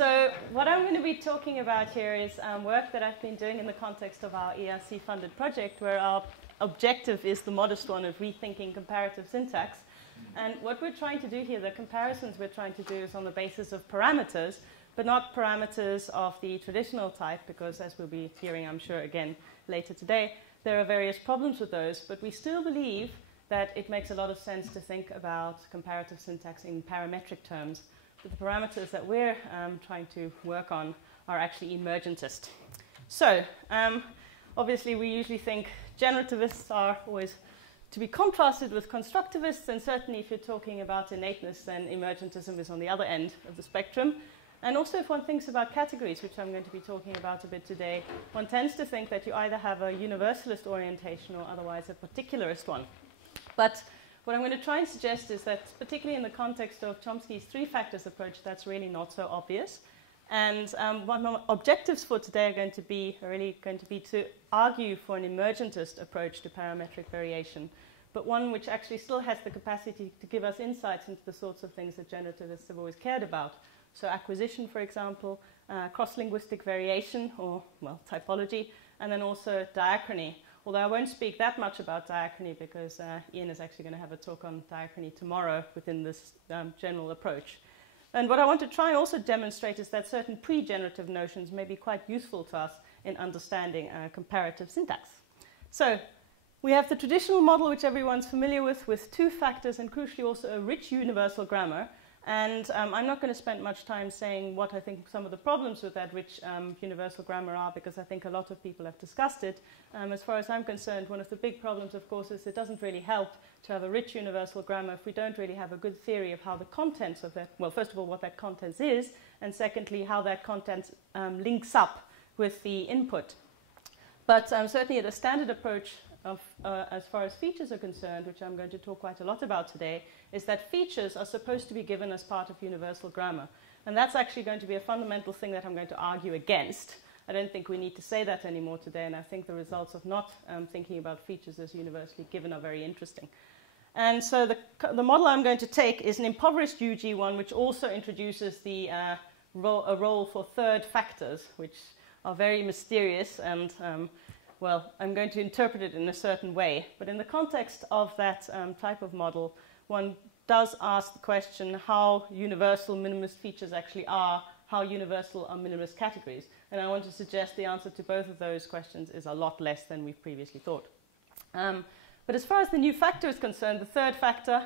So what I'm going to be talking about here is work that I've been doing in the context of our ERC-funded project, where our objective is the modest one of rethinking comparative syntax. And what we're trying to do here, the comparisons we're trying to do is on the basis of parameters, but not parameters of the traditional type, because as we'll be hearing, I'm sure, again later today, there are various problems with those, but we still believe that it makes a lot of sense to think about comparative syntax in parametric terms. But the parameters that we're trying to work on are actually emergentist. So, obviously we usually think generativists are always to be contrasted with constructivists, and certainly if you're talking about innateness, then emergentism is on the other end of the spectrum. And also if one thinks about categories, which I'm going to be talking about a bit today, one tends to think that you either have a universalist orientation or otherwise a particularist one. But what I'm going to try and suggest is that, particularly in the context of Chomsky's three factors approach, that's really not so obvious. And what my objectives for today are really going to be to argue for an emergentist approach to parametric variation, but one which actually still has the capacity to give us insights into the sorts of things that generativists have always cared about. So acquisition, for example, cross-linguistic variation, or, well, typology, and then also diachrony. Although I won't speak that much about diachrony because Ian is actually going to have a talk on diachrony tomorrow within this general approach. And what I want to try and also demonstrate is that certain pre-generative notions may be quite useful to us in understanding comparative syntax. So we have the traditional model, which everyone's familiar with two factors and crucially also a rich universal grammar. And I'm not going to spend much time saying what I think some of the problems with that rich universal grammar are, because I think a lot of people have discussed it. As far as I'm concerned, one of the big problems, of course, is it doesn't really help to have a rich universal grammar if we don't really have a good theory of how the contents of that, well, first of all, what that contents is, and secondly, how that content links up with the input. But certainly the standard approach of, as far as features are concerned, which I'm going to talk quite a lot about today, is that features are supposed to be given as part of universal grammar. And that's actually going to be a fundamental thing that I'm going to argue against. I don't think we need to say that anymore today, and I think the results of not thinking about features as universally given are very interesting. And so the model I'm going to take is an impoverished UG one, which also introduces the a role for third factors, which are very mysterious and well, I'm going to interpret it in a certain way. But in the context of that type of model, one does ask the question how universal minimalist features actually are, how universal are minimalist categories. And I want to suggest the answer to both of those questions is a lot less than we've previously thought. But as far as the new factor is concerned, the third factor,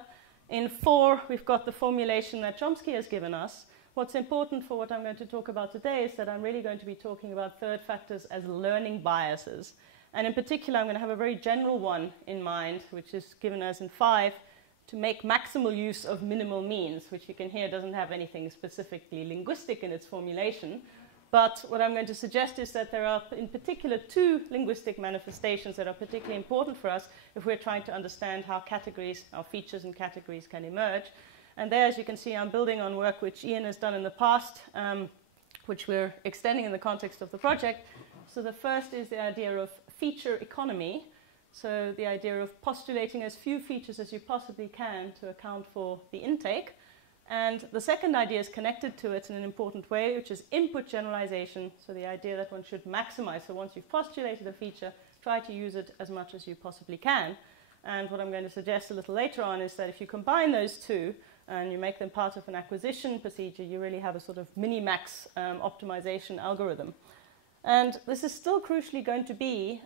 in 4, we've got the formulation that Chomsky has given us. What's important for what I'm going to talk about today is that I'm really going to be talking about third factors as learning biases. And in particular, I'm going to have a very general one in mind, which is given as in 5, to make maximal use of minimal means, which you can hear doesn't have anything specifically linguistic in its formulation. But what I'm going to suggest is that there are, in particular, 2 linguistic manifestations that are particularly important for us if we're trying to understand how categories, how features and categories can emerge. And there, as you can see, I'm building on work which Ian has done in the past, which we're extending in the context of the project. So the first is the idea of feature economy. So the idea of postulating as few features as you possibly can to account for the intake. And the second idea is connected to it in an important way, which is input generalization. So the idea that one should maximize. So once you've postulated a feature, try to use it as much as you possibly can. And what I'm going to suggest a little later on is that if you combine those two and you make them part of an acquisition procedure, you really have a sort of minimax optimization algorithm. And this is still crucially going to be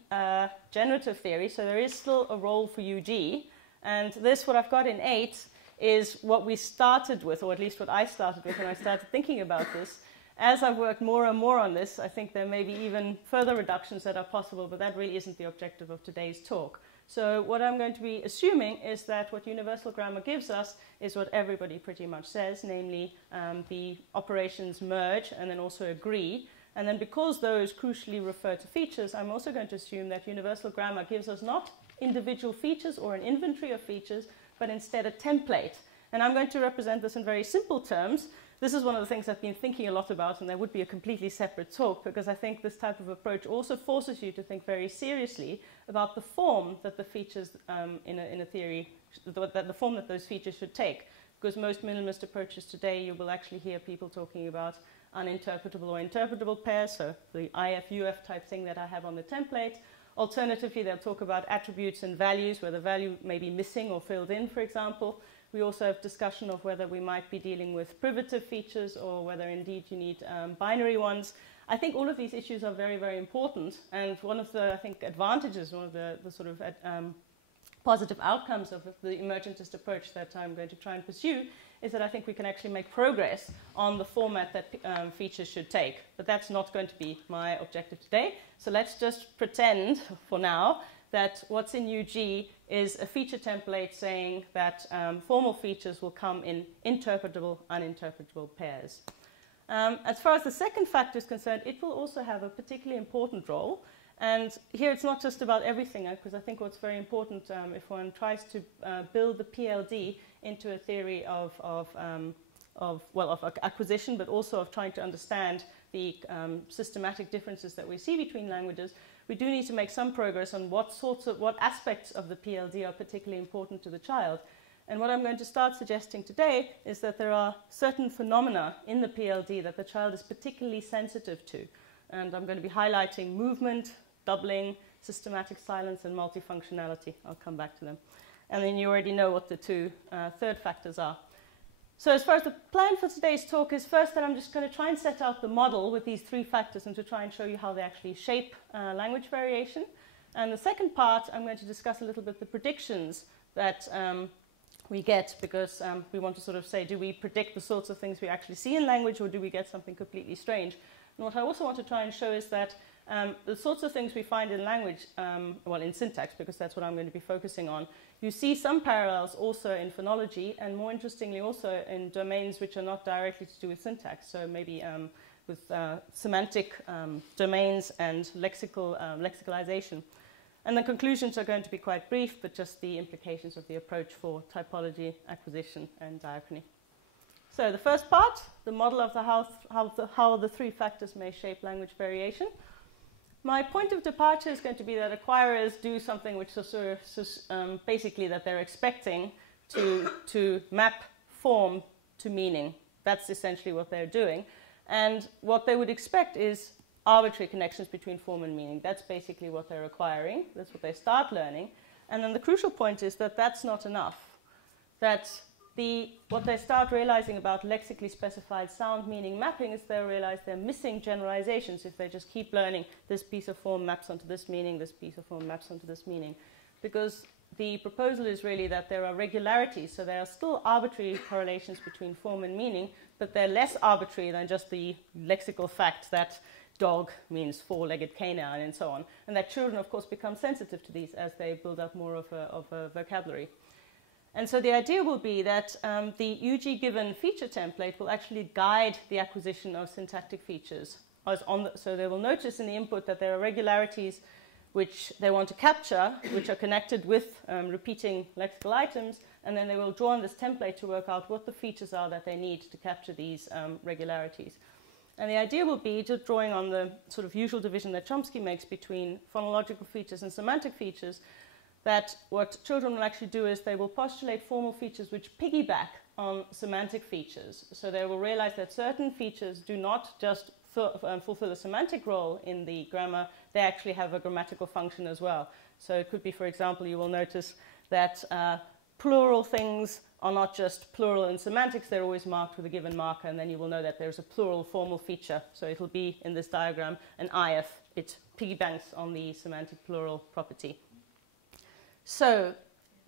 generative theory, so there is still a role for UG. And this, what I've got in 8, is what we started with, or at least what I started with when I started thinking about this. As I've worked more and more on this, I think there may be even further reductions that are possible, but that really isn't the objective of today's talk. So what I'm going to be assuming is that what universal grammar gives us is what everybody pretty much says, namely the operations merge and then also agree. And then because those crucially refer to features, I'm also going to assume that universal grammar gives us not individual features or an inventory of features, but instead a template. And I'm going to represent this in very simple terms. This is one of the things I've been thinking a lot about, and there would be a completely separate talk, because I think this type of approach also forces you to think very seriously about the form that the features in a theory, the form that those features should take. Because most minimalist approaches today, you will actually hear people talking about uninterpretable or interpretable pairs, so the IF-UF type thing that I have on the template. Alternatively, they'll talk about attributes and values, where the value may be missing or filled in, for example. We also have discussion of whether we might be dealing with privative features or whether indeed you need binary ones. I think all of these issues are very, very important, and one of the, I think, advantages, one of the sort of positive outcomes of the emergentist approach that I'm going to try and pursue is that I think we can actually make progress on the format that features should take. But that's not going to be my objective today. So let's just pretend for now that what's in UG is a feature template saying that formal features will come in interpretable, uninterpretable pairs. As far as the second factor is concerned, it will also have a particularly important role. And here it's not just about everything, because I think what's very important if one tries to build the PLD into a theory of acquisition, but also of trying to understand the systematic differences that we see between languages, we do need to make some progress on what aspects of the PLD are particularly important to the child. And what I'm going to start suggesting today is that there are certain phenomena in the PLD that the child is particularly sensitive to. And I'm going to be highlighting movement, doubling, systematic silence, and multifunctionality. I'll come back to them. And then you already know what the two third factors are. So as far as the plan for today's talk is, first that I'm just going to try and set out the model with these three factors and to try and show you how they actually shape language variation. And the second part, I'm going to discuss a little bit the predictions that we get, because we want to sort of say, do we predict the sorts of things we actually see in language, or do we get something completely strange? And what I also want to try and show is that the sorts of things we find in language, well, in syntax, because that's what I'm going to be focusing on, you see some parallels also in phonology, and more interestingly also in domains which are not directly to do with syntax, so maybe with semantic domains and lexicalization. And the conclusions are going to be quite brief, but just the implications of the approach for typology, acquisition, and diachrony. So the first part, the model of how the three factors may shape language variation. My point of departure is going to be that acquirers do something which is sort of basically that they're expecting to map form to meaning. That's essentially what they're doing. And what they would expect is arbitrary connections between form and meaning. That's basically what they're acquiring. That's what they start learning. And then the crucial point is that that's not enough. That what they start realizing about lexically specified sound meaning mapping is they realize they're missing generalizations if they just keep learning this piece of form maps onto this meaning, this piece of form maps onto this meaning. Because the proposal is really that there are regularities, so there are still arbitrary correlations between form and meaning, but they're less arbitrary than just the lexical fact that dog means four-legged canine and so on. And that children, of course, become sensitive to these as they build up more of a vocabulary. And so the idea will be that the UG given feature template will actually guide the acquisition of syntactic features. So they will notice in the input that there are regularities which they want to capture, which are connected with repeating lexical items, and then they will draw on this template to work out what the features are that they need to capture these regularities. And the idea will be, just drawing on the sort of usual division that Chomsky makes between phonological features and semantic features, that what children will actually do is they will postulate formal features which piggyback on semantic features. So they will realize that certain features do not just fulfill a semantic role in the grammar, they actually have a grammatical function as well. So it could be, for example, you will notice that plural things are not just plural in semantics, they're always marked with a given marker, and then you will know that there's a plural formal feature. So it'll be, in this diagram, an IF. It piggybacks on the semantic plural property. So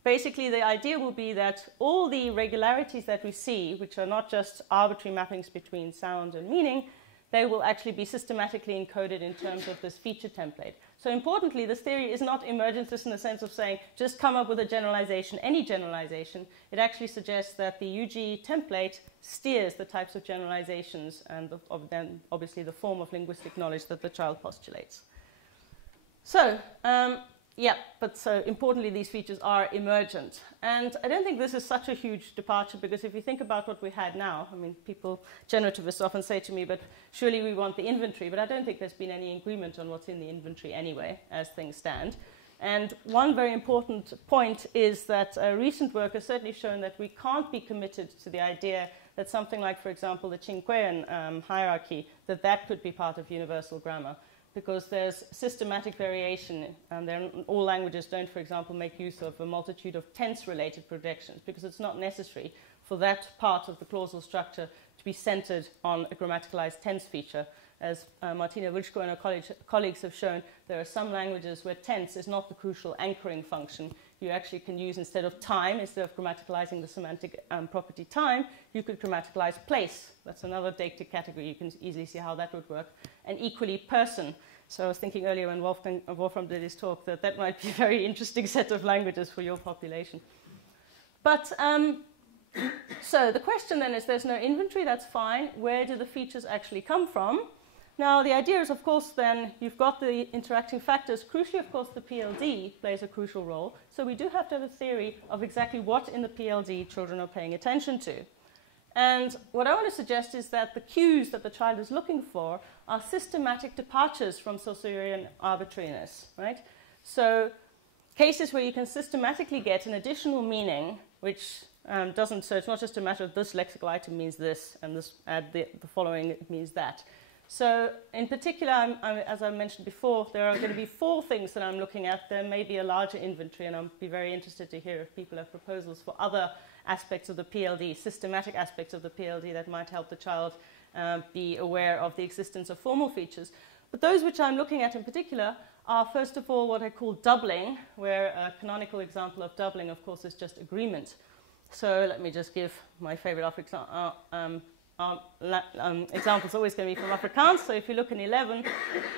basically the idea will be that all the regularities that we see, which are not just arbitrary mappings between sound and meaning, they will actually be systematically encoded in terms of this feature template. So importantly, this theory is not emergentist in the sense of saying, just come up with a generalization, any generalization. It actually suggests that the UG template steers the types of generalizations and then obviously the form of linguistic knowledge that the child postulates. So, yeah, but so importantly, these features are emergent. And I don't think this is such a huge departure, because if you think about what we had now, I mean, generativists often say to me, but surely we want the inventory, but I don't think there's been any agreement on what's in the inventory anyway, as things stand. And one very important point is that recent work has certainly shown that we can't be committed to the idea that something like, for example, the Cinquean hierarchy, that could be part of universal grammar, because there's systematic variation, and all languages don't, for example, make use of a multitude of tense-related projections, because it's not necessary for that part of the clausal structure to be centered on a grammaticalized tense feature. As Martina Wilczko and her colleagues have shown, there are some languages where tense is not the crucial anchoring function. You actually can use, instead of time, instead of grammaticalizing the semantic property time, you could grammaticalize place. That's another data category. You can easily see how that would work. And equally, person. So I was thinking earlier when Wolfram did his talk that might be a very interesting set of languages for your population. But so the question then is, there's no inventory, that's fine. Where do the features actually come from? Now, the idea is, of course, then you've got the interacting factors. Crucially, of course, the PLD plays a crucial role. So we do have to have a theory of exactly what in the PLD children are paying attention to. And what I want to suggest is that the cues that the child is looking for are systematic departures from Saussurean arbitrariness, right? So cases where you can systematically get an additional meaning, which doesn't, so it's not just a matter of this lexical item means this, and this add the following it means that. So in particular, as I mentioned before, there are going to be 4 things that I'm looking at. There may be a larger inventory, and I'll be very interested to hear if people have proposals for other aspects of the PLD, systematic aspects of the PLD that might help the child be aware of the existence of formal features. But those which I'm looking at in particular are, first of all, what I call doubling, where a canonical example of doubling, of course, is just agreement. So let me just give my favorite example is always going to be from Afrikaans. So if you look in 11,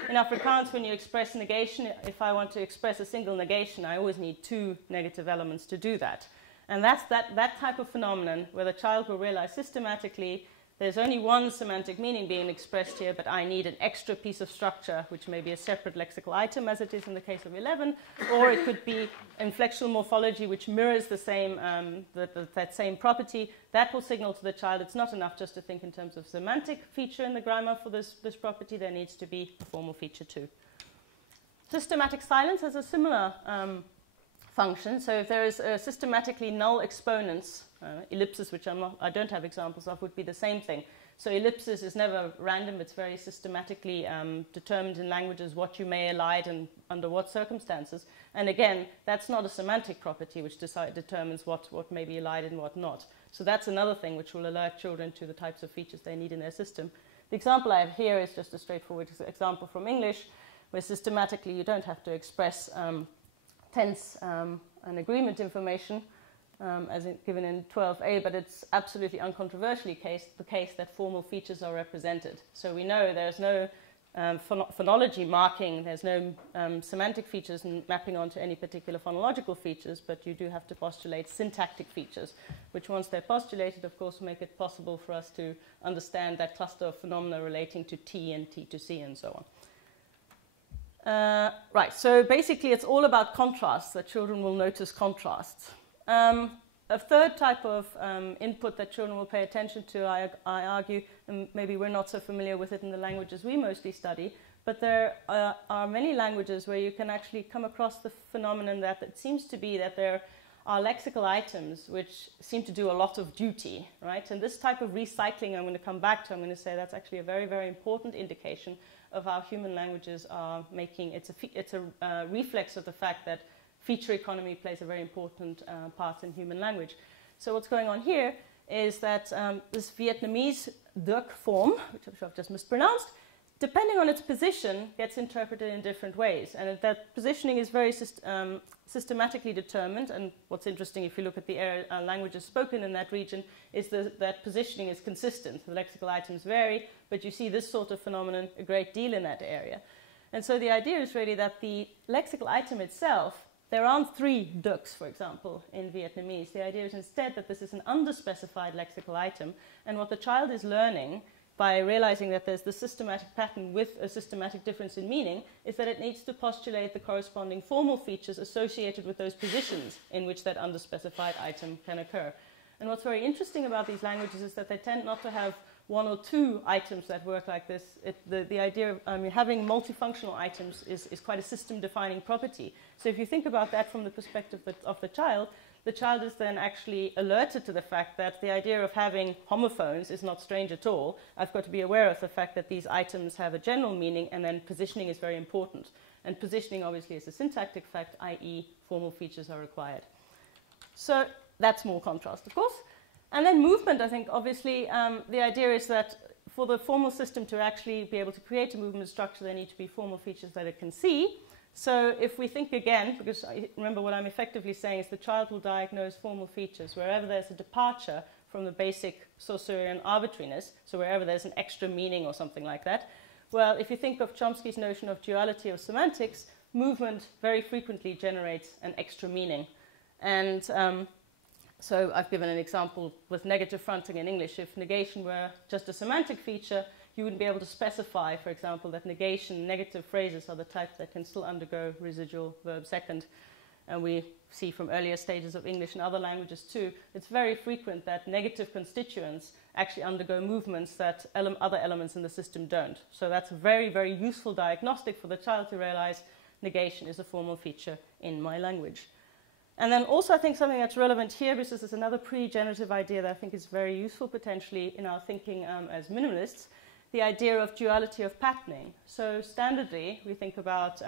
in Afrikaans, when you express negation, if I want to express a single negation, I always need 2 negative elements to do that. And that's that type of phenomenon where the child will realize systematically there's only one semantic meaning being expressed here, but I need an extra piece of structure, which may be a separate lexical item, as it is in the case of 11, or it could be inflectional morphology, which mirrors the same, that same property. That will signal to the child it's not enough just to think in terms of semantic feature in the grammar for this property. There needs to be a formal feature too. Systematic silence has a similar function. So if there is systematically null exponents, ellipsis, which I don't have examples of, would be the same thing. So ellipsis is never random. It's very systematically determined in languages what you may elide and under what circumstances. And again, that's not a semantic property which determines what may be elided and what not. So that's another thing which will alert children to the types of features they need in their system. The example I have here is just a straightforward example from English, where systematically you don't have to express tense and agreement information, as given in 12a, but it's absolutely uncontroversially the case that formal features are represented. So we know there's no phonology marking, there's no semantic features mapping onto any particular phonological features, but you do have to postulate syntactic features, which once they're postulated, of course, make it possible for us to understand that cluster of phenomena relating to T and T to C and so on. Right, so basically it's all about contrasts, that children will notice contrasts. A third type of input that children will pay attention to, I argue, and maybe we're not so familiar with it in the languages we mostly study, but there are many languages where you can actually come across the phenomenon that it seems to be that there are lexical items which seem to do a lot of duty, right? And this type of recycling I'm going to come back to. I'm going to say that's actually a very, very important indication of how human languages are making. It's a reflex of the fact that feature economy plays a very important part in human language. So what's going on here is that this Vietnamese duc form, which I've just mispronounced, depending on its position, gets interpreted in different ways. And that positioning is very systematically determined. And what's interesting, if you look at the languages spoken in that region, is that positioning is consistent. The lexical items vary, but you see this sort of phenomenon a great deal in that area. And so the idea is really that the lexical item itself, there aren't 3 ducs, for example, in Vietnamese. The idea is instead that this is an underspecified lexical item, and what the child is learning by realizing that there's the systematic pattern with a systematic difference in meaning is that it needs to postulate the corresponding formal features associated with those positions in which that underspecified item can occur. And what's very interesting about these languages is that they tend not to have 1 or 2 items that work like this. The idea of having multifunctional items is quite a system-defining property. So if you think about that from the perspective of the child, the child is then actually alerted to the fact that the idea of having homophones is not strange at all. I've got to be aware of the fact that these items have a general meaning, and then positioning is very important. And positioning obviously is a syntactic fact, i.e. formal features are required. So that's more contrast, of course. And then movement, I think, obviously, the idea is that for the formal system to actually be able to create a movement structure, there need to be formal features that it can see. So if we think again, because remember what I'm effectively saying is the child will diagnose formal features wherever there's a departure from the basic Saussurean arbitrariness, so wherever there's an extra meaning or something like that. Well, if you think of Chomsky's notion of duality of semantics, movement very frequently generates an extra meaning. And so I've given an example with negative fronting in English. If negation were just a semantic feature, you wouldn't be able to specify, for example, that negation, negative phrases are the type that can still undergo residual verb second. And we see from earlier stages of English and other languages too, it's very frequent that negative constituents actually undergo movements that other elements in the system don't. So that's a very, very useful diagnostic for the child to realize negation is a formal feature in my language. And then also I think something that's relevant here, because this is another pre-generative idea that I think is very useful potentially in our thinking as minimalists, the idea of duality of patterning. So standardly, we think about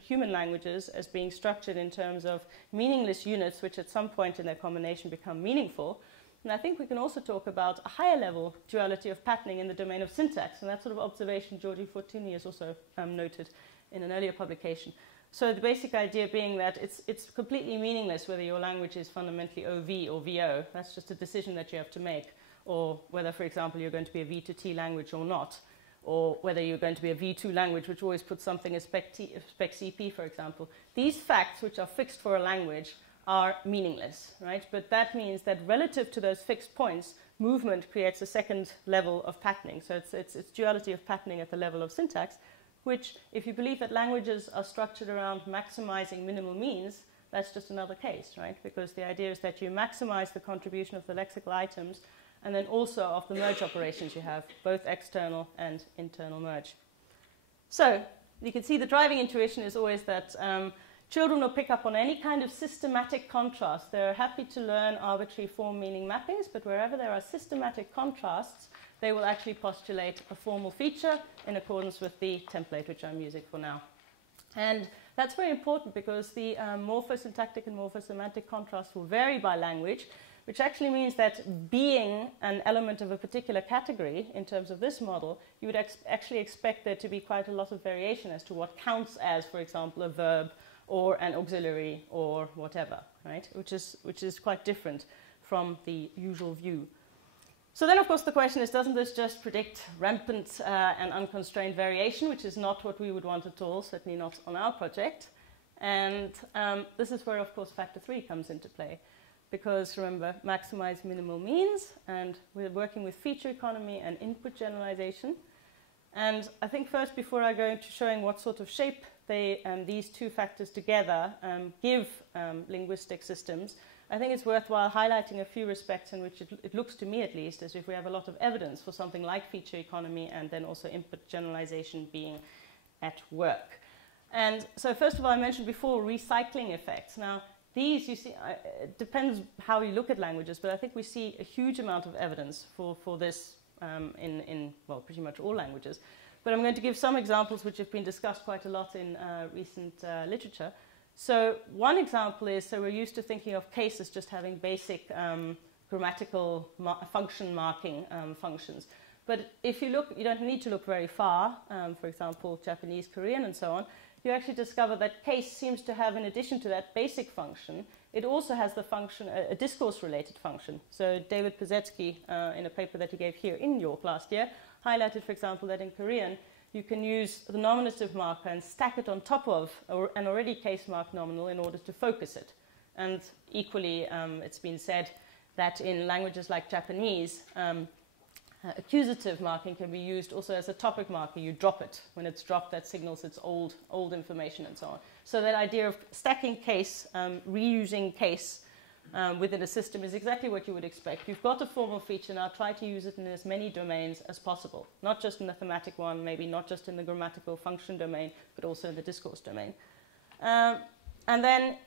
human languages as being structured in terms of meaningless units, which at some point in their combination become meaningful. And I think we can also talk about a higher level duality of patterning in the domain of syntax. And that sort of observation Giorgi Fortini has also noted in an earlier publication. So the basic idea being that it's completely meaningless whether your language is fundamentally OV or VO. That's just a decision that you have to make. Or whether, for example, you're going to be a V to T language or not, or whether you're going to be a V2 language, which always puts something as spec CP, for example. These facts, which are fixed for a language, are meaningless, right? But that means that relative to those fixed points, movement creates a second level of patterning. So it's duality of patterning at the level of syntax, which, if you believe that languages are structured around maximizing minimal means, that's just another case, right? Because the idea is that you maximize the contribution of the lexical items and then also of the merge operations you have, both external and internal merge. So you can see the driving intuition is always that children will pick up on any kind of systematic contrast. They're happy to learn arbitrary form-meaning mappings, but wherever there are systematic contrasts, they will actually postulate a formal feature in accordance with the template which I'm using for now. And that's very important because the morphosyntactic and morphosemantic contrast will vary by language, which actually means that being an element of a particular category in terms of this model, you would actually expect there to be quite a lot of variation as to what counts as, for example, a verb or an auxiliary or whatever, right? Which is quite different from the usual view. So then, of course, the question is, doesn't this just predict rampant and unconstrained variation, which is not what we would want at all, certainly not on our project. And this is where, of course, factor 3 comes into play. Because, remember, maximize minimal means, and we're working with feature economy and input generalization. And I think first, before I go into showing what sort of shape these two factors together give linguistic systems, I think it's worthwhile highlighting a few respects in which it looks to me, at least, as if we have a lot of evidence for something like feature economy and then also input generalization being at work. And so, first of all, I mentioned before recycling effects. Now, these, you see, it depends how you look at languages, but I think we see a huge amount of evidence for this in pretty much all languages. But I'm going to give some examples which have been discussed quite a lot in recent literature. So one example is, so we're used to thinking of cases just having basic grammatical function marking functions. But if you look, you don't need to look very far, for example, Japanese, Korean, and so on, you actually discover that case seems to have, in addition to that basic function, it also has the function, a discourse-related function. So David Pazetsky, in a paper that he gave here in York last year, highlighted, for example, that in Korean, you can use the nominative marker and stack it on top of an already case-marked nominal in order to focus it. And equally, it's been said that in languages like Japanese, accusative marking can be used also as a topic marker. You drop it. When it's dropped, that signals it's old information and so on. So that idea of stacking case, reusing case within a system is exactly what you would expect. You've got a formal feature, now try to use it in as many domains as possible. Not just in the thematic one, maybe not just in the grammatical function domain, but also in the discourse domain. And then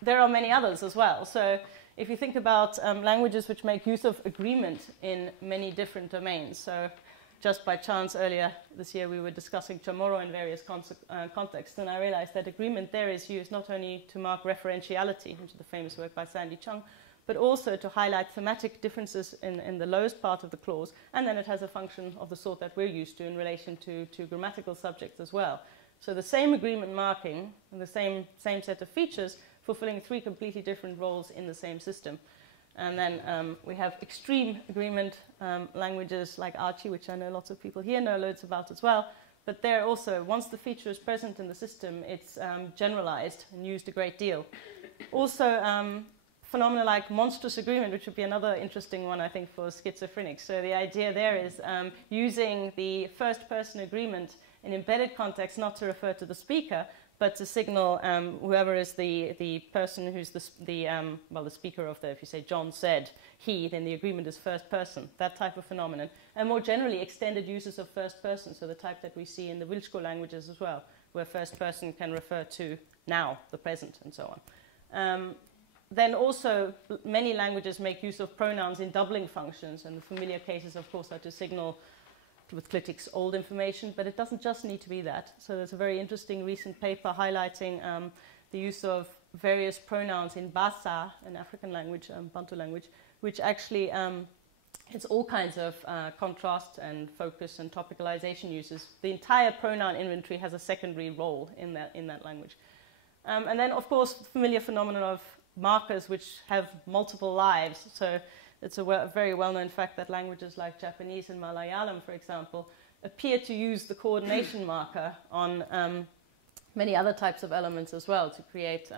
there are many others as well. So if you think about languages which make use of agreement in many different domains, so just by chance earlier this year we were discussing Chamorro in various contexts, and I realized that agreement there is used not only to mark referentiality, which is the famous work by Sandy Chung, but also to highlight thematic differences in the lowest part of the clause, and then it has a function of the sort that we're used to in relation to grammatical subjects as well. So the same agreement marking and the same set of features fulfilling three completely different roles in the same system. And then we have extreme agreement languages like Archie, which I know lots of people here know loads about as well. But there also, once the feature is present in the system, it's generalized and used a great deal. Also, phenomena like monstrous agreement, which would be another interesting one, I think, for schizophrenics. So the idea there is using the first-person agreement in embedded context not to refer to the speaker, but to signal whoever is the person who's the speaker of if you say John said he, then the agreement is first person, that type of phenomenon. And more generally, extended uses of first person, so the type that we see in the Wilczko languages as well, where first person can refer to now, the present, and so on. Then also, many languages make use of pronouns in doubling functions, and the familiar cases, of course, are to signal with clitics old information, but it doesn't just need to be that. So there's a very interesting recent paper highlighting the use of various pronouns in Basa, an African language, Bantu language, which actually it's all kinds of contrast and focus and topicalization uses. The entire pronoun inventory has a secondary role in that language. And then, of course, the familiar phenomenon of markers which have multiple lives. So it's a very well-known fact that languages like Japanese and Malayalam, for example, appear to use the coordination marker on many other types of elements as well to create,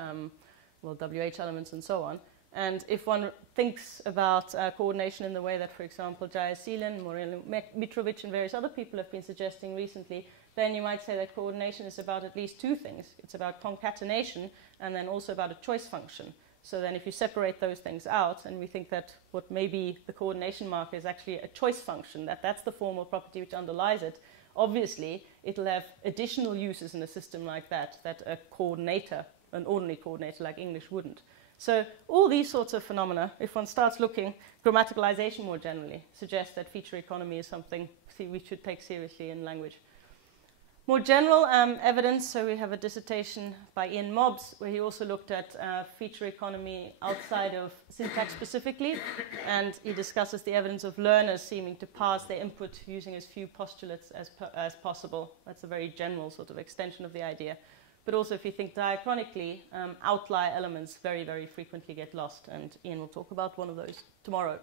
WH elements and so on. And if one thinks about coordination in the way that, for example, Jayasilan, Moreno Mitrovic, and various other people have been suggesting recently, then you might say that coordination is about at least two things. It's about concatenation and then also about a choice function. So then if you separate those things out, and we think that what may be the coordination marker is actually a choice function, that's the formal property which underlies it, obviously it'll have additional uses in a system like that a coordinator, an ordinary coordinator like English wouldn't. So all these sorts of phenomena, if one starts looking, grammaticalization more generally suggests that feature economy is something we should take seriously in language. More general evidence, so we have a dissertation by Ian Mobbs where he also looked at feature economy outside of syntax specifically, and he discusses the evidence of learners seeming to parse their input using as few postulates as possible. That's a very general sort of extension of the idea. But also if you think diachronically, outlier elements very, very frequently get lost, and Ian will talk about one of those tomorrow.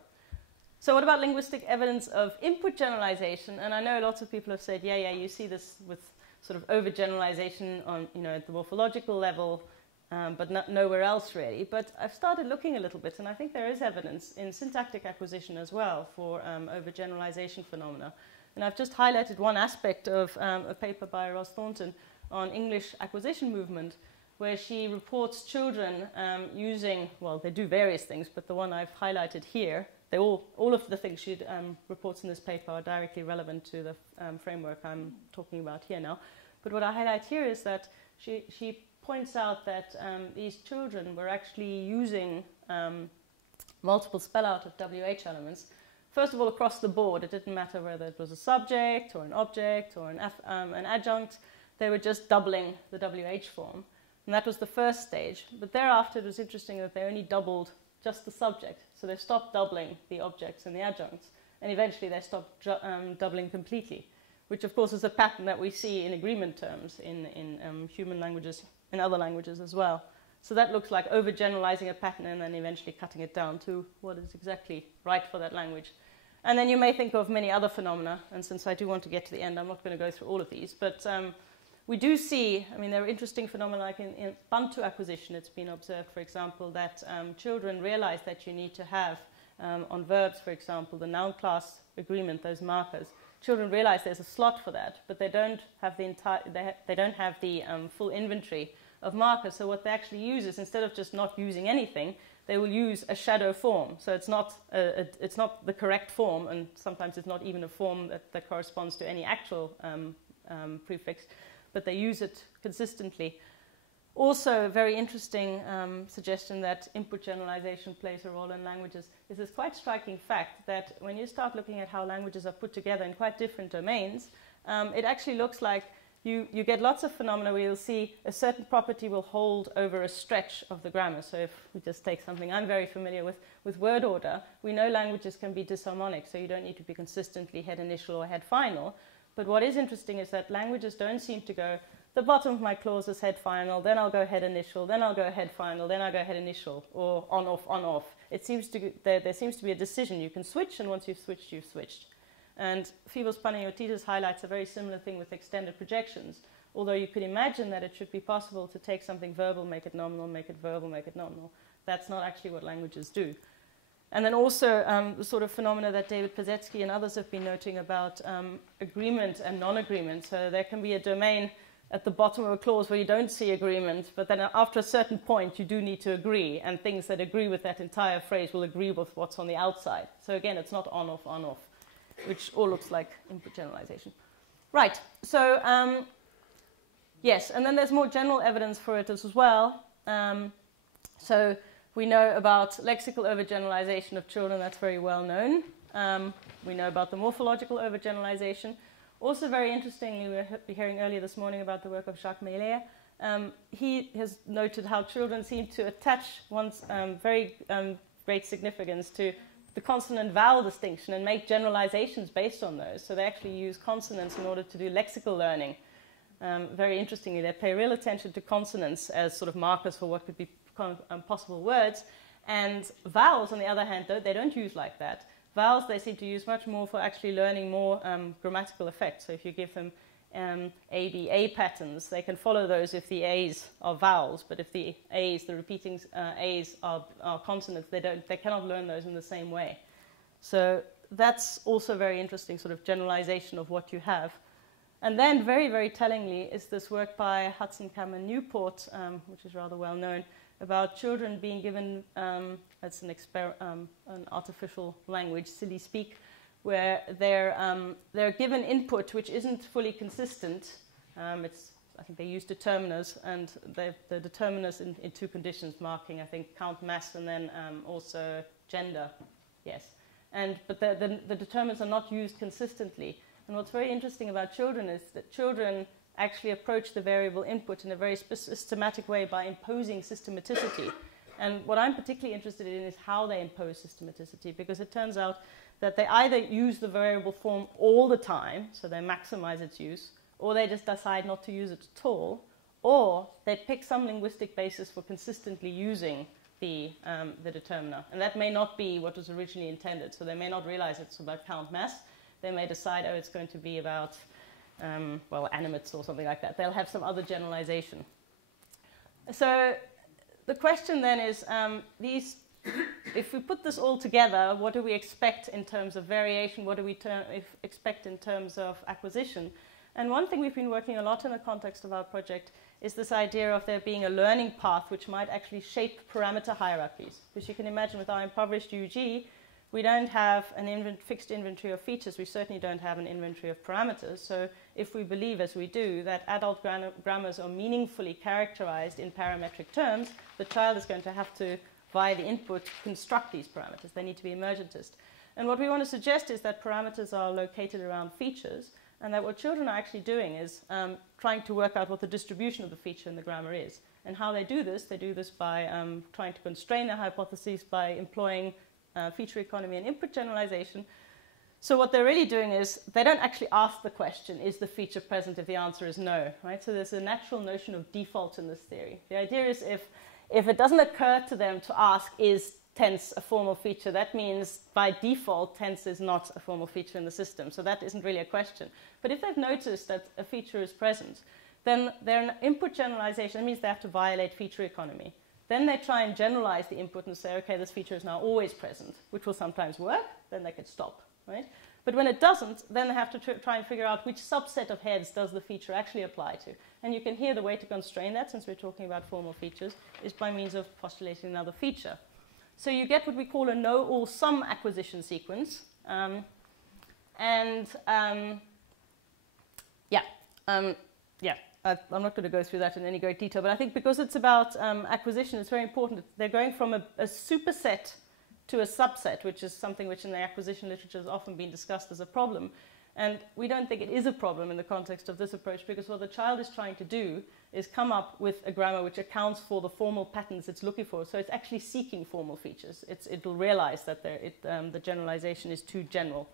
So what about linguistic evidence of input generalization? And I know lots of people have said, yeah, you see this with sort of overgeneralization on, at the morphological level, but nowhere else really. But I've started looking a little bit, and I think there is evidence in syntactic acquisition as well for overgeneralization phenomena. And I've just highlighted one aspect of a paper by Ross Thornton on English acquisition movement, where she reports children using, they do various things, but the one I've highlighted here, all of the things she reports in this paper are directly relevant to the framework I'm talking about here now. But what I highlight here is that she points out that these children were actually using multiple spell out of WH elements. First of all, across the board, it didn't matter whether it was a subject or an object or an adjunct. They were just doubling the WH form. And that was the first stage. But thereafter, it was interesting that they only doubled just the subject. So they stopped doubling the objects and the adjuncts. And eventually they stopped doubling completely, which of course is a pattern that we see in agreement terms in human languages, in other languages as well. So that looks like overgeneralizing a pattern and then eventually cutting it down to what is exactly right for that language. And then you may think of many other phenomena. And since I do want to get to the end, I'm not going to go through all of these. But we do see, there are interesting phenomena like in Bantu acquisition. It's been observed, for example, that children realize that you need to have, on verbs, for example, the noun class agreement, those markers. Children realize there's a slot for that, but they don't have the full inventory of markers. So what they actually use is, instead of just not using anything, they will use a shadow form. So it's not the correct form, and sometimes it's not even a form that corresponds to any actual prefix, but they use it consistently. Also, a very interesting suggestion that input generalization plays a role in languages is this quite striking fact that when you start looking at how languages are put together in quite different domains, it actually looks like you get lots of phenomena where you'll see a certain property will hold over a stretch of the grammar. So if we just take something I'm very familiar with word order, we know languages can be disharmonic, so you don't need to be consistently head initial or head final. But what is interesting is that languages don't seem to go, the bottom of my clause is head final, then I'll go head initial, then I'll go head final, then I'll go head initial, or on, off, on, off. It seems to, there seems to be a decision. You can switch, and once you've switched, you've switched. And Phoebos Panayotides highlights a very similar thing with extended projections, although you could imagine that it should be possible to take something verbal, make it nominal, make it verbal, make it nominal. That's not actually what languages do. And then also the sort of phenomena that David Pazetsky and others have been noting about agreement and non-agreement. So there can be a domain at the bottom of a clause where you don't see agreement, but then after a certain point you do need to agree, and things that agree with that entire phrase will agree with what's on the outside. So again, it's not on, off, which all looks like input generalization. Right, so yes, and then there's more general evidence for it as well. So we know about lexical overgeneralization of children, that's very well known. We know about the morphological overgeneralization. Also very interestingly, we were hearing earlier this morning about the work of Jacques Meillet. He has noted how children seem to attach one's very great significance to the consonant-vowel distinction and make generalizations based on those. So they actually use consonants in order to do lexical learning. Very interestingly, they pay real attention to consonants as sort of markers for what could be possible words. And vowels, on the other hand, they don't use like that. Vowels they seem to use much more for actually learning more grammatical effects. So if you give them A, B, A patterns, they can follow those if the A's are vowels, but if the A's, the repeating A's are consonants, they cannot learn those in the same way. So that's also very interesting sort of generalization of what you have. And then very, very tellingly is this work by Hudson Cameron Newport, which is rather well known, about children being given, that's an artificial language, silly speak, where they're given input which isn't fully consistent. I think they use determiners, and the determiners in two conditions, marking, I think, count mass and then also gender, yes. But the determiners are not used consistently. And what's very interesting about children is that children actually approach the variable input in a very systematic way by imposing systematicity. And what I'm particularly interested in is how they impose systematicity, because it turns out that they either use the variable form all the time, so they maximize its use, or they just decide not to use it at all, or they pick some linguistic basis for consistently using the determiner. And that may not be what was originally intended, so they may not realize it's about count mass. They may decide, oh, it's going to be about well, animates or something like that. They'll have some other generalization. So the question then is, if we put this all together, what do we expect in terms of variation? What do we expect in terms of acquisition? And one thing we've been working a lot in the context of our project is this idea of there being a learning path which might actually shape parameter hierarchies. Because you can imagine with our impoverished UG, we don't have an fixed inventory of features. We certainly don't have an inventory of parameters. So if we believe, as we do, that adult grammars are meaningfully characterized in parametric terms, the child is going to have to, via the input, construct these parameters. They need to be emergentist. And what we want to suggest is that parameters are located around features, and that what children are actually doing is trying to work out what the distribution of the feature in the grammar is. And how they do this by trying to constrain their hypotheses by employing feature economy and input generalization. So what they're really doing is they don't actually ask the question, is the feature present, if the answer is no, right? So there's a natural notion of default in this theory. The idea is if it doesn't occur to them to ask, is tense a formal feature, that means by default tense is not a formal feature in the system. So that isn't really a question. But if they've noticed that a feature is present, then their input generalization, that means they have to violate feature economy. Then they try and generalize the input and say, okay, this feature is now always present, which will sometimes work, then they could stop, right? But when it doesn't, then they have to try and figure out which subset of heads does the feature actually apply to. And you can hear the way to constrain that, since we're talking about formal features, is by means of postulating another feature. So you get what we call a no-all-sum acquisition sequence. I'm not going to go through that in any great detail, but I think because it's about acquisition, it's very important. They're going from a superset to a subset, which is something which in the acquisition literature has often been discussed as a problem. And we don't think it is a problem in the context of this approach, because what the child is trying to do is come up with a grammar which accounts for the formal patterns it's looking for. So it's actually seeking formal features. It'll realize that the generalization is too general.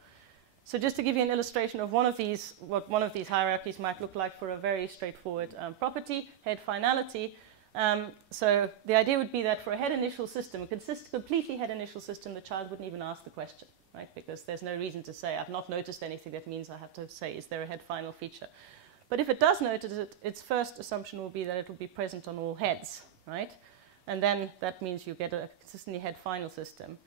So just to give you an illustration of what one of these hierarchies might look like for a very straightforward property, head finality. So the idea would be that for a head initial system, a completely head initial system, the child wouldn't even ask the question, right? Because there's no reason to say, I've not noticed anything. That means I have to say, is there a head final feature? But if it does notice it, its first assumption will be that it will be present on all heads, right? And then that means you get a consistently head final system.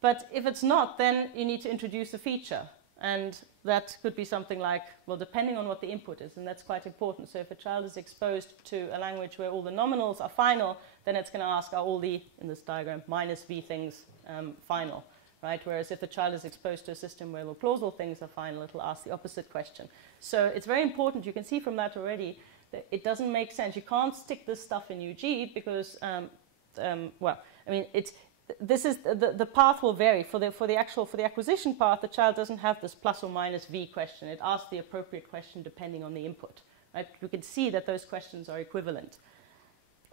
But if it's not, then you need to introduce a feature. And that could be something like, well, depending on what the input is, and that's quite important. So if a child is exposed to a language where all the nominals are final, then it's going to ask, are all the, in this diagram, minus v things final, right? Whereas if the child is exposed to a system where all clausal things are final, it'll ask the opposite question. So it's very important. You can see from that already that it doesn't make sense. You can't stick this stuff in UG because, well, I mean, this is the path will vary. For the acquisition path, the child doesn't have this plus or minus v question. It asks the appropriate question depending on the input. Right? You can see that those questions are equivalent.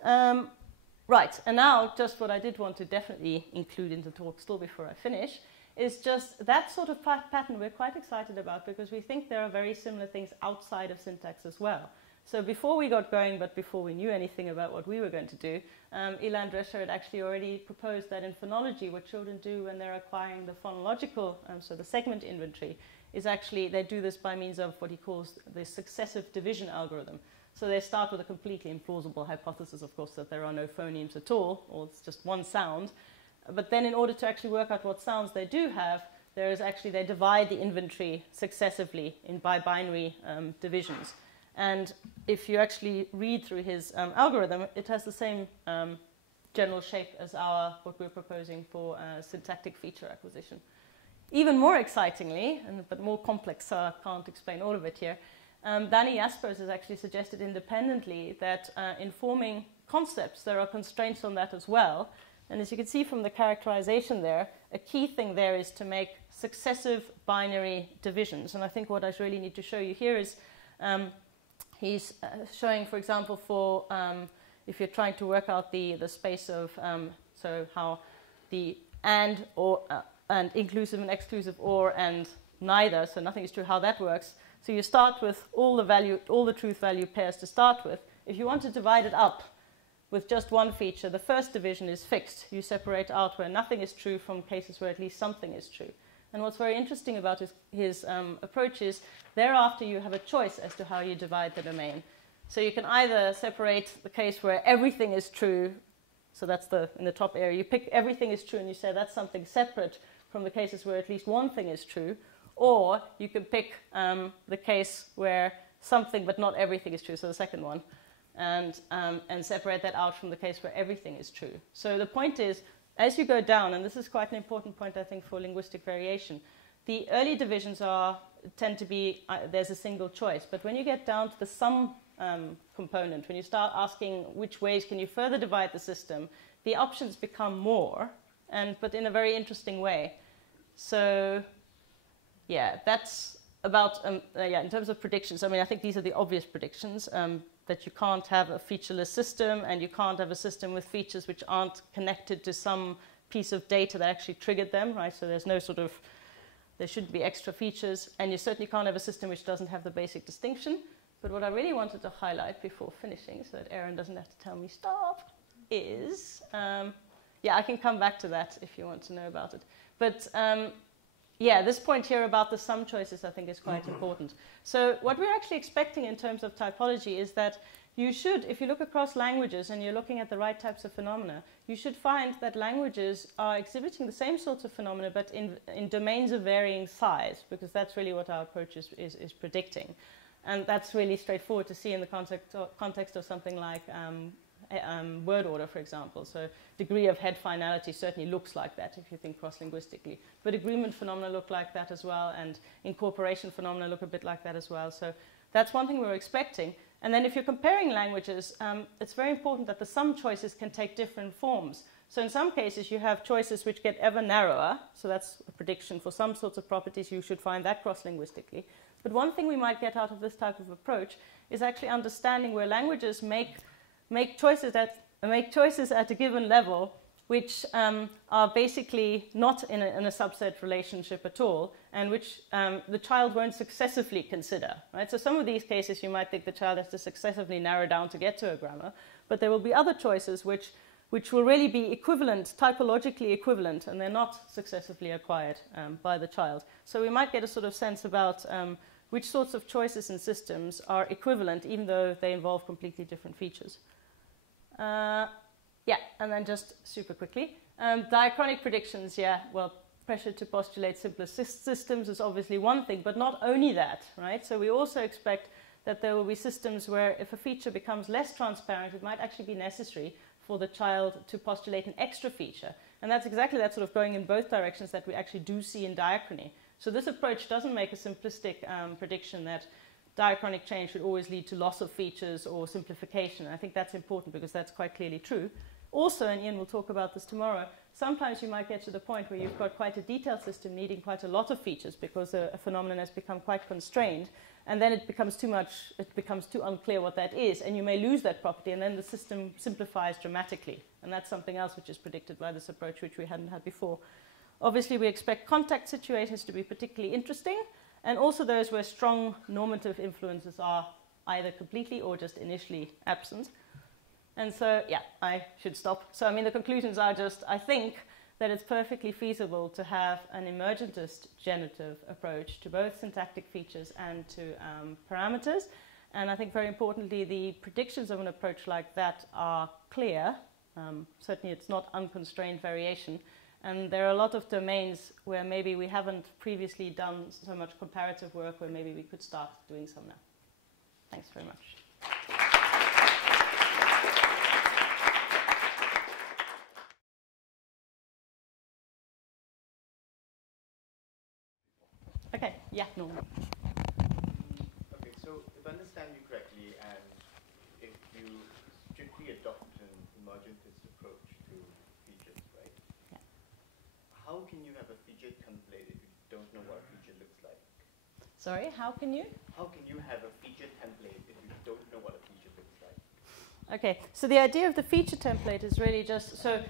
Right, and now just what I did want to definitely include in the talk still before I finish is just that sort of pattern we're quite excited about, because we think there are very similar things outside of syntax as well. So before we got going, but before we knew anything about what we were going to do, Ilan Drescher had actually already proposed that in phonology, what children do when they're acquiring the phonological, so the segment inventory, is actually they do this by means of what he calls the successive division algorithm. So they start with a completely implausible hypothesis, of course, that there are no phonemes at all, or it's just one sound. But then in order to actually work out what sounds they do have, they divide the inventory successively by binary divisions. And if you actually read through his algorithm, it has the same general shape as what we're proposing for syntactic feature acquisition. Even more excitingly, but more complex, so I can't explain all of it here, Danny Jaspers has actually suggested independently that in forming concepts, there are constraints on that as well. And as you can see from the characterization there, a key thing there is to make successive binary divisions. And I think what I really need to show you here is he's showing, for example, for if you're trying to work out the space of, so how the and, or, and inclusive and exclusive or and neither, so nothing is true, how that works. So you start with all the truth value pairs to start with. If you want to divide it up with just one feature, the first division is fixed. You separate out where nothing is true from cases where at least something is true. And what's very interesting about his approach is thereafter you have a choice as to how you divide the domain. So you can either separate the case where everything is true, so that's in the top area. You pick everything is true and you say that's something separate from the cases where at least one thing is true, or you can pick the case where something but not everything is true, so the second one, and separate that out from the case where everything is true. So the point is, as you go down, and this is quite an important point, I think, for linguistic variation, the early divisions tend to be, there's a single choice. But when you get down to the sum component, when you start asking which ways can you further divide the system, the options become more, but in a very interesting way. So, yeah, that's about, in terms of predictions, I mean, I think these are the obvious predictions. That you can't have a featureless system, and you can't have a system with features which aren't connected to some piece of data that actually triggered them, right? So there's no there shouldn't be extra features, and you certainly can't have a system which doesn't have the basic distinction. But what I really wanted to highlight before finishing, so that Aaron doesn't have to tell me stop, is, I can come back to that if you want to know about it. But this point here about the sum choices I think is quite important. So what we're actually expecting in terms of typology is that you should, if you look across languages and you're looking at the right types of phenomena, you should find that languages are exhibiting the same sorts of phenomena but in domains of varying size, because that's really what our approach is predicting. And that's really straightforward to see in the context of something like word order, for example. So degree of head finality certainly looks like that if you think cross-linguistically. But agreement phenomena look like that as well, and incorporation phenomena look a bit like that as well. So that's one thing we're expecting. And then if you're comparing languages, it's very important that the sum choices can take different forms. So in some cases, you have choices which get ever narrower. So that's a prediction for some sorts of properties. You should find that cross-linguistically. But one thing we might get out of this type of approach is actually understanding where languages make choices at a given level which are basically not in a subset relationship at all, and which the child won't successively consider. Right? So some of these cases you might think the child has to successively narrow down to get to a grammar, but there will be other choices which will really be equivalent, typologically equivalent, and they're not successively acquired by the child. So we might get a sort of sense about which sorts of choices and systems are equivalent, even though they involve completely different features. Yeah, and then just super quickly. Diachronic predictions, yeah, well, pressure to postulate simpler systems is obviously one thing, but not only that, right? So we also expect that there will be systems where if a feature becomes less transparent, it might actually be necessary for the child to postulate an extra feature. And that's exactly that sort of going in both directions that we actually do see in diachrony. So this approach doesn't make a simplistic prediction that diachronic change should always lead to loss of features or simplification. I think that's important because that's quite clearly true. Also, and Ian will talk about this tomorrow, sometimes you might get to the point where you've got quite a detailed system needing quite a lot of features because a phenomenon has become quite constrained, and then it becomes too unclear what that is, and you may lose that property, and then the system simplifies dramatically. And that's something else which is predicted by this approach, which we hadn't had before. Obviously, we expect contact situations to be particularly interesting, and also those where strong normative influences are either completely or just initially absent. And so, yeah, I should stop. So, I mean, the conclusions are just, I think that it's perfectly feasible to have an emergentist generative approach to both syntactic features and to parameters. And I think very importantly, the predictions of an approach like that are clear. Certainly, it's not unconstrained variation. And there are a lot of domains where maybe we haven't previously done so much comparative work where maybe we could start doing some now. Thanks very much. Okay, yeah, no. Okay, so if I understand you correctly, and if you strictly adopt an emergentist approach to features, right? Yeah. How can you have a feature template if you don't know what a feature looks like? Sorry, how can you? How can you have a feature template if you don't know what a feature looks like? Okay, so the idea of the feature template is really just, so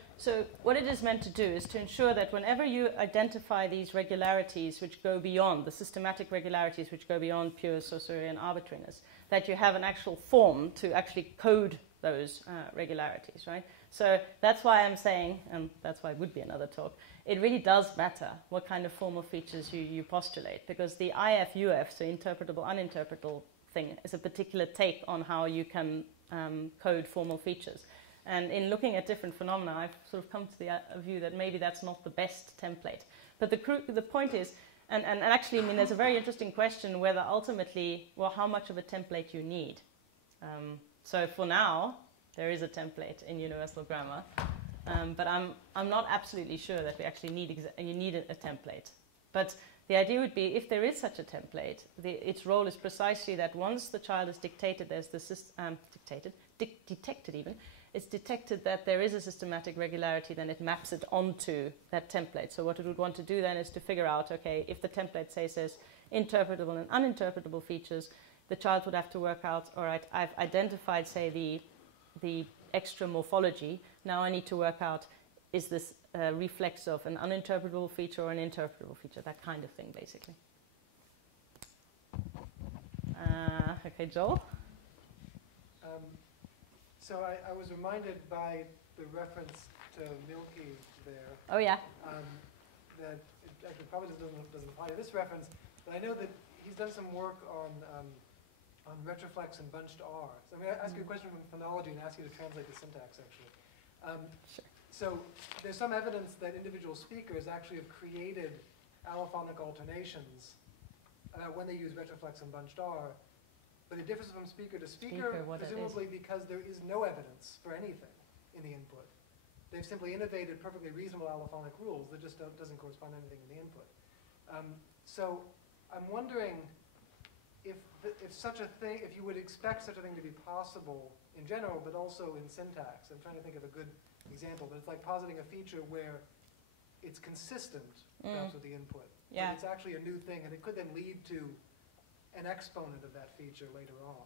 what it is meant to do is to ensure that whenever you identify these regularities which go beyond, the systematic regularities which go beyond pure Saussurean arbitrariness, that you have an actual form to actually code those regularities, right? So that's why I'm saying, and that's why it would be another talk, it really does matter what kind of formal features you postulate, because the IF-UF, so interpretable, uninterpretable thing, is a particular take on how you can code formal features. And in looking at different phenomena, I've sort of come to the view that maybe that's not the best template. But the point is, and actually, I mean, there's a very interesting question whether ultimately, well, how much of a template you need. So for now, there is a template in universal grammar, but I'm not absolutely sure that we actually need a template. But the idea would be, if there is such a template, its role is precisely that once the child is detected even, it's detected that there is a systematic regularity, then it maps it onto that template. So what it would want to do then is to figure out, okay, if the template says interpretable and uninterpretable features, the child would have to work out, all right, I've identified, say, the extra morphology. Now I need to work out, is this a reflex of an uninterpretable feature or an interpretable feature, that kind of thing, basically. Okay, Joel? So I was reminded by the reference to Milky there. Oh, yeah. That it actually probably doesn't apply to this reference, but I know that he's done some work on retroflex and bunched R. So I'm going to ask you a question from phonology and ask you to translate the syntax, actually. Sure. So there's some evidence that individual speakers actually have created allophonic alternations when they use retroflex and bunched R, but it differs from speaker to speaker, presumably because there is no evidence for anything in the input. They've simply innovated perfectly reasonable allophonic rules that just doesn't correspond to anything in the input. So I'm wondering, if such a thing, if you would expect such a thing to be possible in general, but also in syntax. I'm trying to think of a good example, but it's like positing a feature where it's consistent, perhaps, with the input. Yeah. But it's actually a new thing, and it could then lead to an exponent of that feature later on.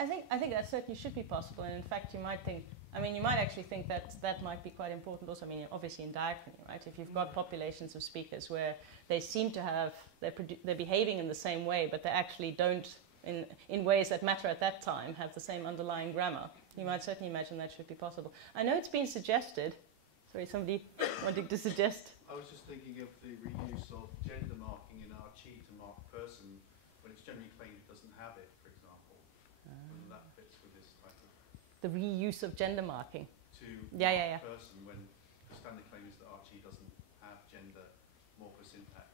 I think that certainly should be possible, and in fact, you might think. I mean, you might actually think that might be quite important also. I mean, obviously in diachrony, right? If you've got populations of speakers where they seem to have, they're behaving in the same way, but they actually don't, in ways that matter at that time, have the same underlying grammar. You might certainly imagine that should be possible. I know it's been suggested. Sorry, somebody wanting to suggest? I was just thinking of the reuse of gender marking in archie to mark person when it's generally claimed it doesn't have it, for example. Whether that fits with this type of... The reuse of gender marking. To yeah. person when the standard claim is that archie doesn't have gender morphosyntax.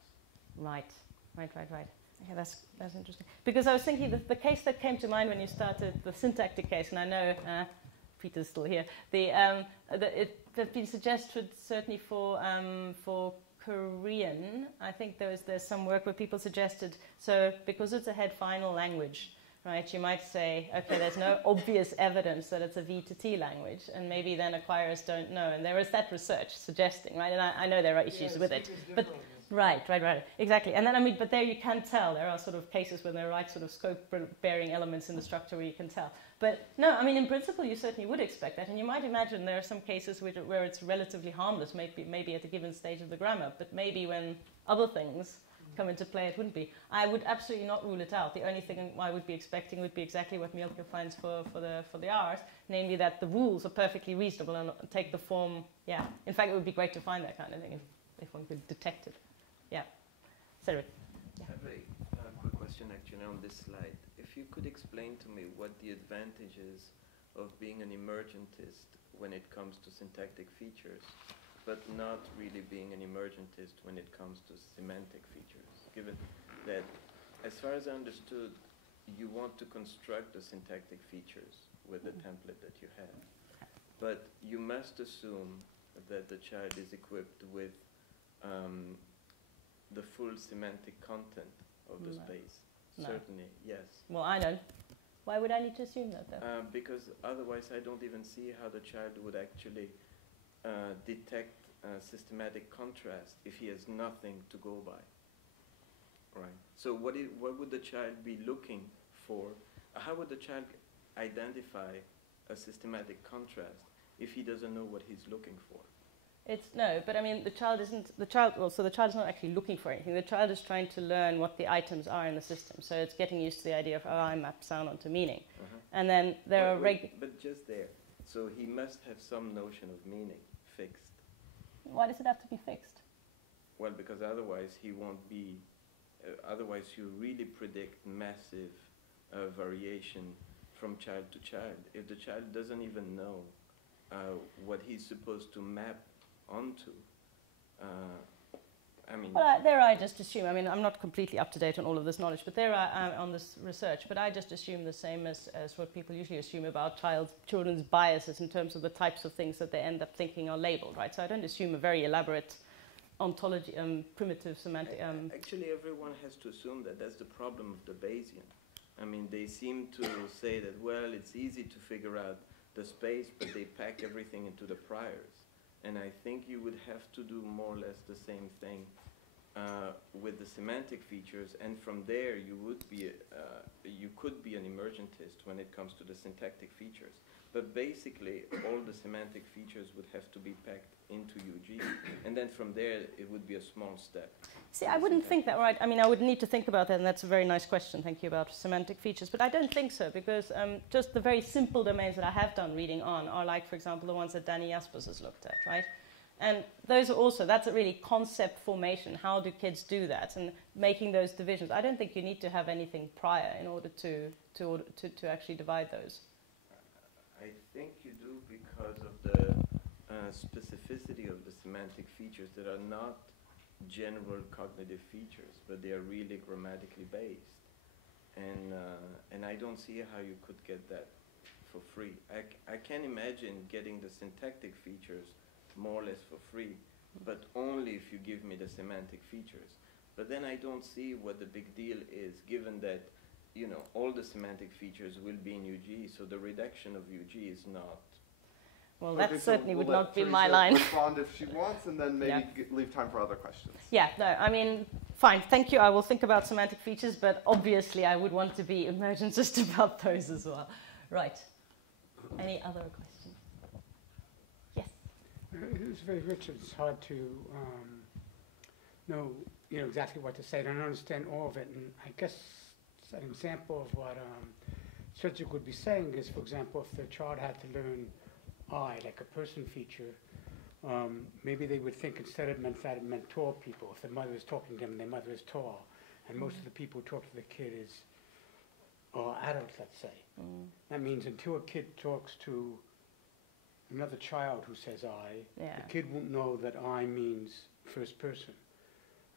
Right. Okay, that's interesting. Because I was thinking that the case that came to mind when you started the syntactic case, and I know Peter's still here, it's been suggested certainly for Korean. I think there's some work where people suggested, so because it's a head final language, right, you might say, okay, there's no obvious evidence that it's a V to T language, and maybe then acquirers don't know. And there is that research suggesting, right, and I know there are issues with it. But right, exactly. And then, I mean, but there you can tell. There are sort of cases where there are right sort of scope-bearing elements in the structure where you can tell. But no, I mean, in principle, you certainly would expect that. And you might imagine there are some cases where it's relatively harmless, maybe at a given stage of the grammar, but maybe when other things come into play, it wouldn't be. I would absolutely not rule it out. The only thing I would be expecting would be exactly what Mielke finds for the R's, namely that the rules are perfectly reasonable and take the form, yeah. In fact, it would be great to find that kind of thing if one could detect it. Yeah. Cedric. I have a quick question actually on this slide. If you could explain to me what the advantages of being an emergentist when it comes to syntactic features, but not really being an emergentist when it comes to semantic features, given that, as far as I understood, you want to construct the syntactic features with the template that you have, but you must assume that the child is equipped with the full semantic content of the space. No. Certainly, yes. Well, I don't. Why would I need to assume that, though? Because otherwise I don't even see how the child would actually detect systematic contrast if he has nothing to go by. Right. So what would the child be looking for? How would the child identify a systematic contrast if he doesn't know what he's looking for? No, but I mean, the child is not actually looking for anything. The child is trying to learn what the items are in the system. So it's getting used to the idea of, I map sound onto meaning. And then there are But just there. So he must have some notion of meaning fixed. Why does it have to be fixed? Well, because otherwise he won't be, otherwise you really predict massive variation from child to child. If the child doesn't even know what he's supposed to map onto, I mean... Well, there I just assume, I mean, I'm not completely up to date on all of this knowledge, but there are on this research, but I just assume the same as what people usually assume about children's biases in terms of the types of things that they end up thinking are labeled, right? So I don't assume a very elaborate ontology, primitive semantic... Actually, everyone has to assume that that's the problem of the Bayesian. I mean, they seem to say that, well, it's easy to figure out the space, but they pack everything into the priors. And I think you would have to do more or less the same thing with the semantic features, and from there you could be an emergentist when it comes to the syntactic features. But basically, all the semantic features would have to be packed into UG, and then from there it would be a small step. See, I wouldn't think that, right? I mean, I would need to think about that, and that's a very nice question, thank you, about semantic features. But I don't think so, because just the very simple domains that I have done reading on are like, for example, the ones that Danny Jaspers has looked at, right? And those are also, that's a really concept formation. How do kids do that? And making those divisions. I don't think you need to have anything prior in order to actually divide those. I think you do because of the specificity of the semantic features that are not general cognitive features, but they are really grammatically based. And I don't see how you could get that for free. I can imagine getting the syntactic features more or less for free, but only if you give me the semantic features. But then I don't see what the big deal is, given that you know, all the semantic features will be in UG, so the reduction of UG is not. Well, that certainly would we'll not be let my Theresa line. respond if she wants, and then maybe Yeah. leave time for other questions. Yeah, no, I mean, fine, thank you. I will think about semantic features, but obviously I would want to be emergentist about those as well. Right. Any other questions? Yes. It's very rich. It's hard to know, exactly what to say. I don't understand all of it, and I guess an example of what Cedric would be saying is, for example, if the child had to learn I, like a person feature, maybe they would think instead it meant that it meant tall people. If the mother is talking to them, their mother is tall, and most of the people who talk to the kid are adults, let's say. That means until a kid talks to another child who says I, the kid won't know that I means first person.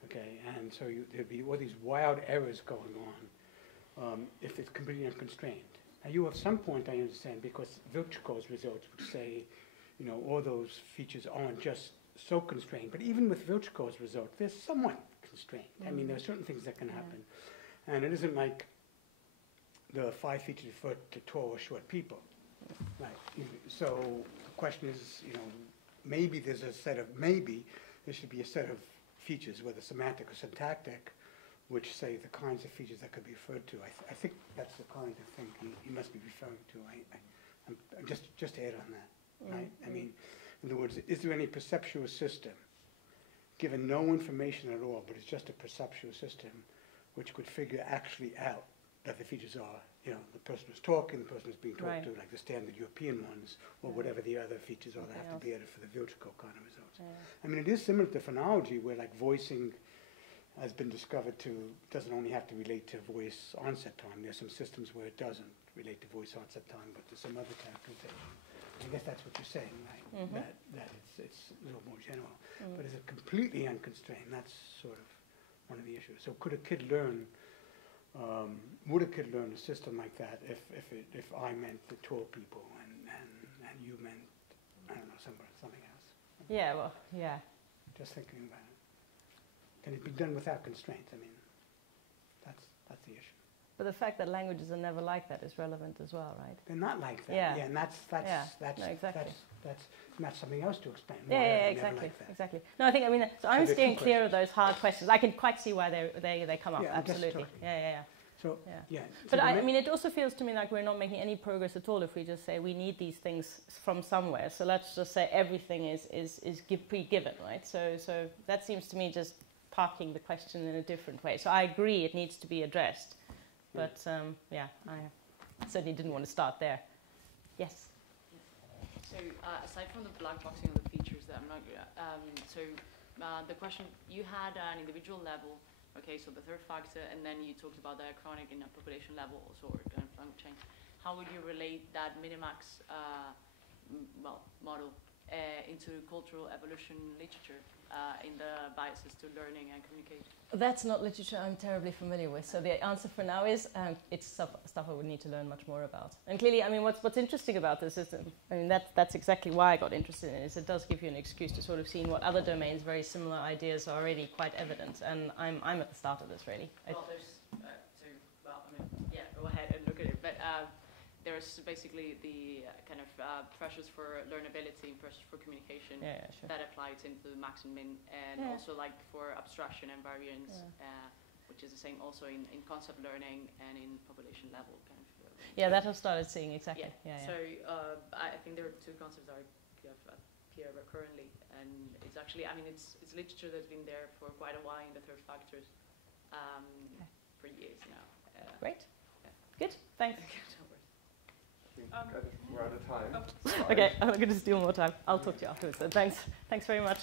Okay, and so there'd be all these wild errors going on if it's completely unconstrained. Now you at some point, I understand, because Vilchko's results would say, all those features aren't just so constrained, but even with Vilchko's result, they're somewhat constrained. I mean, there are certain things that can happen. And it isn't like the 5 features refer to tall or short people. Right. So the question is, maybe there should be a set of features, whether semantic or syntactic, which say the kinds of features that could be referred to. I think that's the kind of thing he must be referring to. I'm just to add on that, right? I mean, in other words, is there any perceptual system, given no information at all, but it's just a perceptual system, which could figure actually out that the features are, the person who's talking, the person who's being talked to, like the standard European ones, or whatever the other features are that have to be added for the Vilchko kind of results. I mean, it is similar to phonology, where like voicing has been discovered doesn't only have to relate to voice onset time. There's some systems where it doesn't relate to voice onset time, but there's some other characterization. I guess that's what you're saying, right? That it's a little more general. But is it completely unconstrained? That's sort of one of the issues. So could a kid learn, would a kid learn a system like that if I meant the tall people and you meant, I don't know, something else? Yeah, well, yeah. Just thinking about it. Can it be done without constraints? I mean, that's the issue. But the fact that languages are never like that is relevant as well, right? They're not like that. Yeah. And that's something else to explain. Yeah, exactly, exactly. No, I think, so I'm steering clear of those hard questions. I can quite see why they come up, absolutely. Yeah. So, But it also feels to me like we're not making any progress at all if we just say we need these things from somewhere. So let's just say everything is pre-given, right? So that seems to me just parking the question in a different way. So I agree it needs to be addressed. But I certainly didn't want to start there. Yes? So aside from the black boxing of the features that I'm not, the question, you had an individual level, okay, so the third factor, and then you talked about diachronic in a population level, also kind of language change. How would you relate that minimax model into cultural evolution literature in the biases to learning and communication? That's not literature I'm terribly familiar with. So the answer for now is it's stuff I would need to learn much more about. And clearly, what's interesting about this is, that's exactly why I got interested in it, is it does give you an excuse to sort of see in what other domains very similar ideas are already quite evident. And I'm at the start of this, really. Well, go ahead and look at it. But there's basically the kind of pressures for learnability and pressures for communication that applies into the max and min, and also like for abstraction and variance, which is the same also in concept learning and in population level kind of. Yeah, that I've started seeing exactly. So I think there are two concepts that appear recurrently, and it's actually, it's literature that's been there for quite a while in the third factors for years now. Great. Good. Thanks. We're out of time. Okay, I'm going to steal more time. I'll talk to you afterwards. So thanks very much.